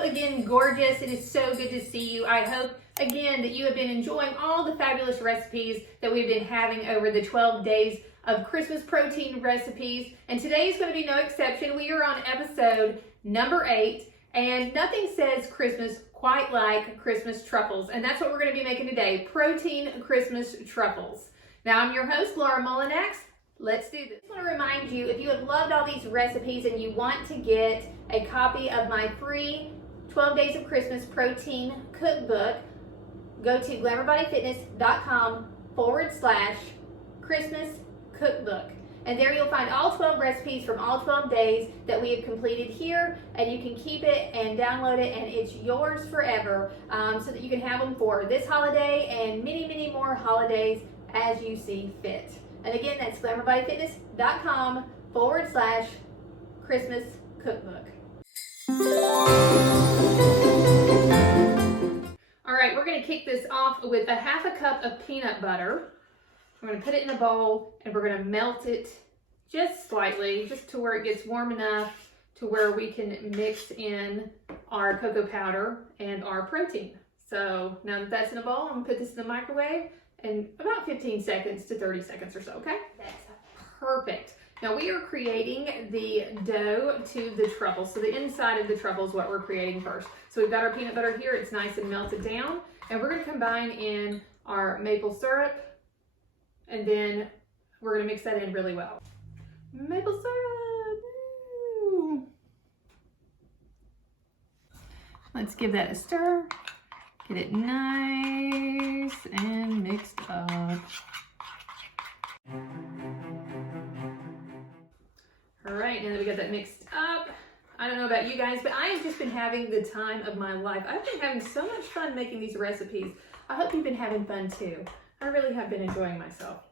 Hello again, gorgeous. It is so good to see you. I hope again that you have been enjoying all the fabulous recipes that we've been having over the 12 days of Christmas protein recipes. And today is going to be no exception. We are on episode number 8, and nothing says Christmas quite like Christmas truffles. And that's what we're going to be making today, protein Christmas truffles. Now, I'm your host, Laura Mullinax. Let's do this. I just want to remind you, if you have loved all these recipes and you want to get a copy of my free 12 Days of Christmas Protein Cookbook, go to glamourbodyfitness.com/Christmas Cookbook. And there you'll find all 12 recipes from all 12 days that we have completed here, and you can keep it and download it, and it's yours forever, so that you can have them for this holiday and many, many more holidays as you see fit. And again, that's glamourbodyfitness.com/Christmas Cookbook. All right, we're going to kick this off with a half a cup of peanut butter. We're going to put it in a bowl and we're going to melt it just slightly, just to where it gets warm enough to where we can mix in our cocoa powder and our protein. So now that that's in a bowl, I'm going to put this in the microwave in about 15 seconds to 30 seconds or so, okay? That's perfect. Now we are creating the dough to the truffles. So the inside of the truffle is what we're creating first. So we've got our peanut butter here. It's nice and melted down. And we're going to combine in our maple syrup. And then we're going to mix that in really well. Maple syrup. Woo. Let's give that a stir. Get it nice and mixed up. All right, now that we got that mixed up, I don't know about you guys, but I have just been having the time of my life. I've been having so much fun making these recipes. I hope you've been having fun too. I really have been enjoying myself.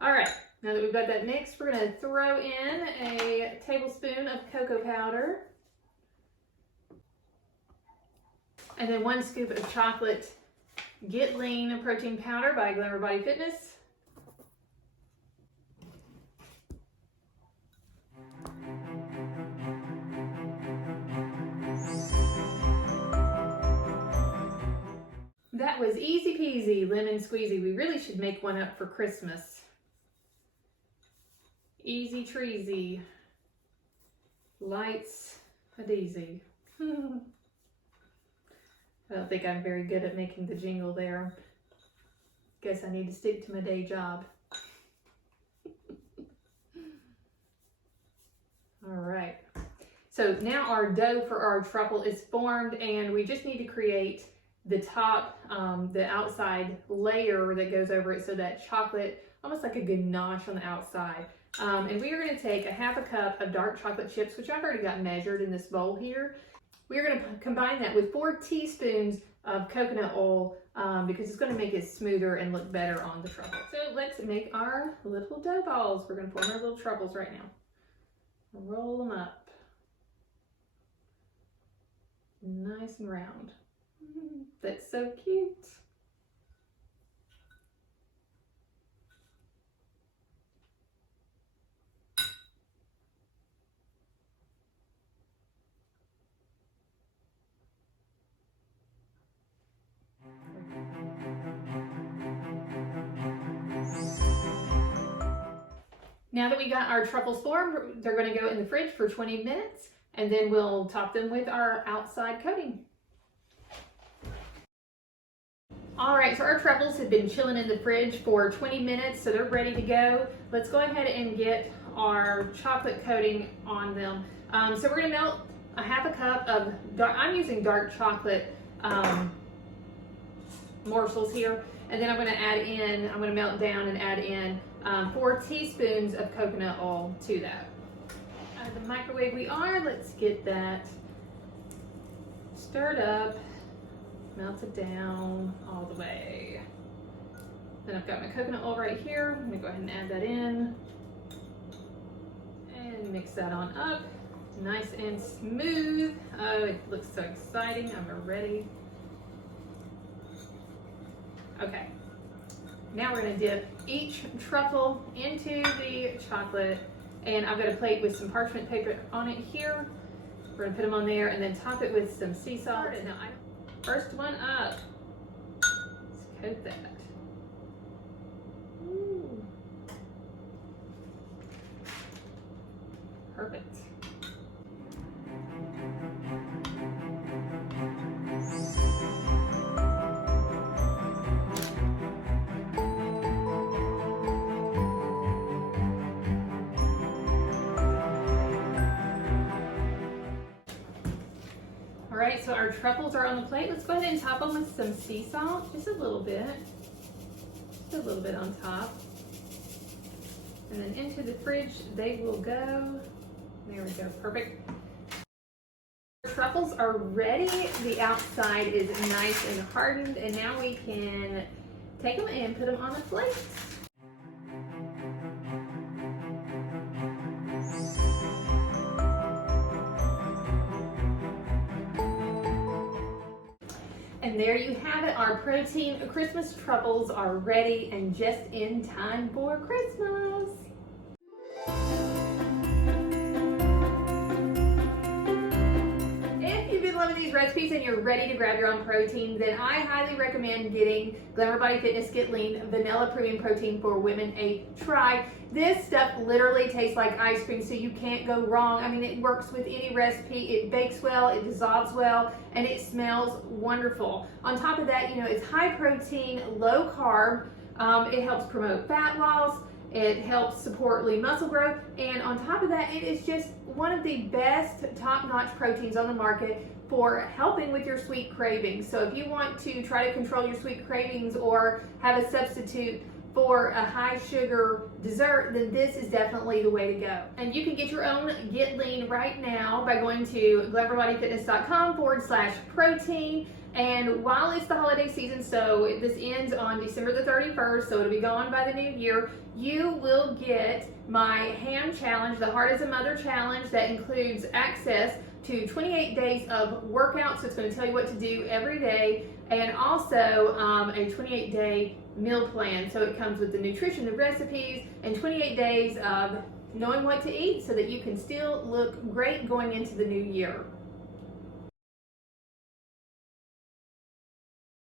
All right, now that we've got that mixed, we're gonna throw in a tablespoon of cocoa powder. And then 1 scoop of chocolate Get Lean protein powder by Glamour Body Fitness. That was easy peasy, lemon squeezy. We really should make one up for Christmas. Easy treasy. Lights a daisy. I don't think I'm very good at making the jingle there. Guess I need to stick to my day job. All right. So now our dough for our truffle is formed, and we just need to create the top, the outside layer that goes over it, so that chocolate, almost like a ganache on the outside. And we are going to take a half a cup of dark chocolate chips, which I've already got measured in this bowl here. We're going to combine that with 4 teaspoons of coconut oil because it's going to make it smoother and look better on the truffle. So let's make our little dough balls. We're going to form our little truffles right now. Roll them up. Nice and round. That's so cute. Now that we got our truffles formed, they're going to go in the fridge for 20 minutes, and then we'll top them with our outside coating. All right, so our truffles have been chilling in the fridge for 20 minutes, so they're ready to go. Let's go ahead and get our chocolate coating on them. So we're going to melt a half a cup of I'm using dark chocolate morsels here, and then I'm going to melt down and add in 4 teaspoons of coconut oil to that. Out of the microwave we are. Let's get that stirred up, melted down all the way. Then I've got my coconut oil right here. I'm going to go ahead and add that in and mix that on up. Nice and smooth. Oh, it looks so exciting. I'm ready. Okay. Now we're going to dip each truffle into the chocolate, and I've got a plate with some parchment paper on it here. We're gonna put them on there and then top it with some sea salt. Now, first one up, let's coat that. Ooh. Perfect. All right, so our truffles are on the plate. Let's go ahead and top them with some sea salt, just a little bit. Just a little bit on top. And then into the fridge they will go. There we go, perfect. Truffles are ready. The outside is nice and hardened, and now we can take them and put them on a plate. And there you have it. Our Protein Christmas Truffles are ready and just in time for Christmas. If you've been loving these recipes and you're ready to grab your own protein, then I highly recommend getting Glamour Body Fitness Get Lean Vanilla Premium Protein for Women a try. This stuff literally tastes like ice cream, so you can't go wrong. I mean, it works with any recipe. It bakes well, it dissolves well, and it smells wonderful. On top of that, you know, it's high protein, low carb. It helps promote fat loss. It helps support lean muscle growth. And on top of that, it is just one of the best top-notch proteins on the market for helping with your sweet cravings. So if you want to try to control your sweet cravings or have a substitute for a high sugar dessert, then this is definitely the way to go. And you can get your own Get Lean right now by going to glamourbodyfitness.com/protein. And while it's the holiday season, so this ends on December the 31st, so it'll be gone by the new year, you will get my ham challenge, the Heart as a Mother challenge, that includes access to 28 days of workouts. So it's going to tell you what to do every day, and also a 28-day meal plan. So it comes with the nutrition, the recipes, and 28 days of knowing what to eat so that you can still look great going into the new year.